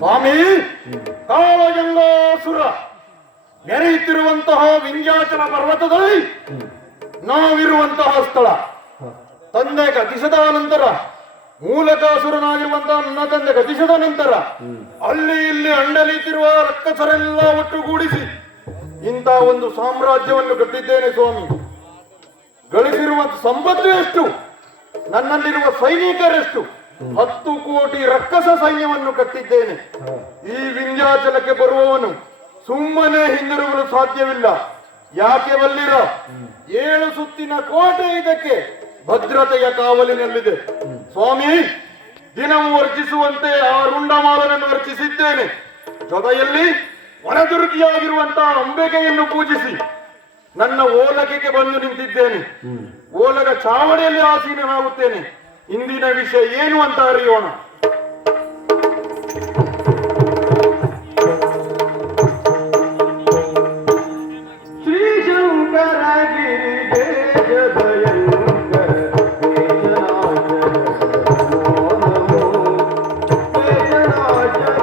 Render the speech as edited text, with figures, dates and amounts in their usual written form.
ಸ್ವಾಮಿ, ಕಾಳಜಂಗಾಸುರ ಮೆರೆಯುತ್ತಿರುವಂತಹ ವಿಂಧ್ಯಾಚಲ ಪರ್ವತದಲ್ಲಿ ನಾವಿರುವಂತಹ ಸ್ಥಳ. ತಂದೆ ಗತಿಸಿದ ನಂತರ, ಮೂಲಕಾಸುರನಾಗಿರುವಂತಹ ನನ್ನ ತಂದೆ ಗತಿಸಿದ ನಂತರ ಅಲ್ಲಿ ಇಲ್ಲಿ ಅಂಡಲಿತಿರುವ ರಕ್ಕಸರೆಲ್ಲ ಒಟ್ಟುಗೂಡಿಸಿ ಇಂಥ ಒಂದು ಸಾಮ್ರಾಜ್ಯವನ್ನು ಕಟ್ಟಿದ್ದೇನೆ ಸ್ವಾಮಿ. ಗಳಿಸಿರುವ ಸಂಪತ್ತು ಎಷ್ಟು, ನನ್ನಲ್ಲಿರುವ ಸೈನಿಕರೆಷ್ಟು, 10 ಕೋಟಿ ರಕ್ಕಸ ಸೈನ್ಯವನ್ನು ಕಟ್ಟಿದ್ದೇನೆ. ಈ ವಿಂಧ್ಯಾಚಲಕ್ಕೆ ಬರುವವನು ಸುಮ್ಮನೆ ಹಿಂದಿರುಗಲು ಸಾಧ್ಯವಿಲ್ಲ. ಯಾಕೆ ಬಲ್ಲಿರ 7 ಸುತ್ತಿನ ಕೋಟೆ ಇದಕ್ಕೆ ಭದ್ರತೆಯ ಕಾವಲಿನಲ್ಲಿದೆ. ಸ್ವಾಮಿ, ದಿನವೂ ವರ್ಜಿಸುವಂತೆ ಆ ರುಂಡಮಾಲನನ್ನು ವರ್ಜಿಸಿದ್ದೇನೆ. ಜೊತೆಯಲ್ಲಿ ವನದುರ್ಗಿಯಾಗಿರುವಂತಹ ಅಂಬಿಕೆಯನ್ನು ಪೂಜಿಸಿ ನನ್ನ ಓಲಗೆಗೆ ಬಂದು ನಿಂತಿದ್ದೇನೆ. ಓಲಗ ಚಾವಣಿಯಲ್ಲಿ ಆಸೀನನಾಗುತ್ತೇನೆ. ಇಂದಿನ ವಿಷಯ ಏನು ಅಂತ ಅರಿಯೋಣ.